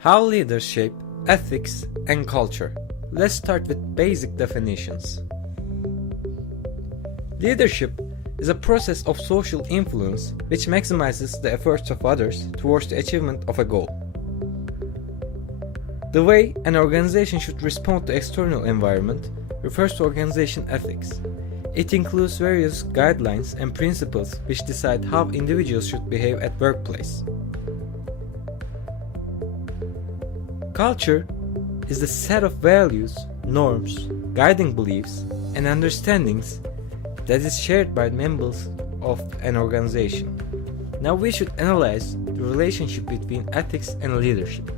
How leaders shape ethics and culture. Let's start with basic definitions. Leadership is a process of social influence which maximizes the efforts of others towards the achievement of a goal. The way an organization should respond to external environment refers to organization ethics. It includes various guidelines and principles which decide how individuals should behave at workplace. Culture is the set of values, norms, guiding beliefs, and understandings that is shared by members of an organization. Now we should analyze the relationship between ethics and leadership.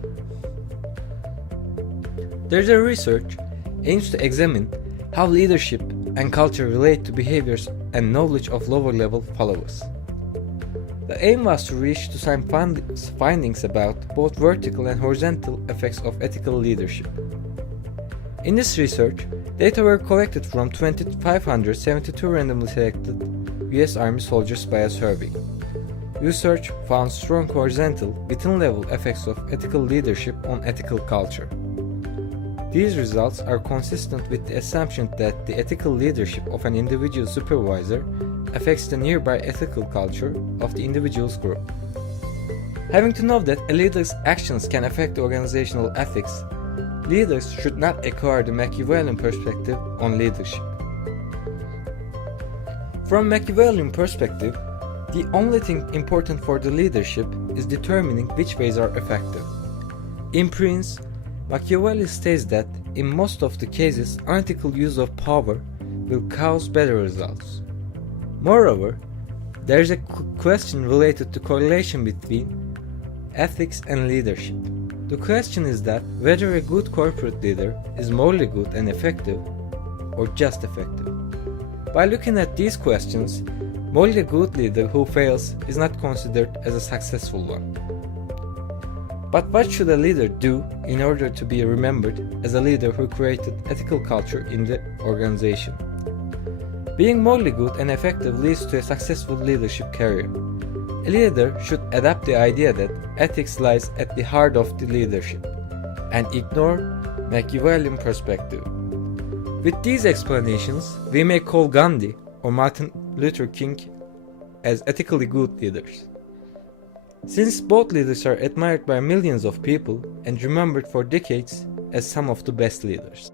Their research aims to examine how leadership and culture relate to behaviors and knowledge of lower-level followers. The aim was to reach to some findings about both vertical and horizontal effects of ethical leadership. In this research, data were collected from 2,572 randomly selected US Army soldiers by a survey. Research found strong horizontal, within-level effects of ethical leadership on ethical culture. These results are consistent with the assumption that the ethical leadership of an individual supervisor affects the nearby ethical culture of the individual's group. Having to know that a leader's actions can affect organizational ethics, leaders should not acquire the Machiavellian perspective on leadership. From Machiavellian perspective, the only thing important for the leadership is determining which ways are effective. In Prince, Machiavelli states that in most of the cases, unethical use of power will cause better results. Moreover, there is a question related to correlation between ethics and leadership. The question is that whether a good corporate leader is morally good and effective or just effective. By looking at these questions, morally good leader who fails is not considered as a successful one. But what should a leader do in order to be remembered as a leader who created ethical culture in the organization? Being morally good and effective leads to a successful leadership career. A leader should adapt the idea that ethics lies at the heart of the leadership and ignore Machiavellian perspective. With these explanations, we may call Gandhi or Martin Luther King as ethically good leaders. Since both leaders are admired by millions of people and remembered for decades as some of the best leaders.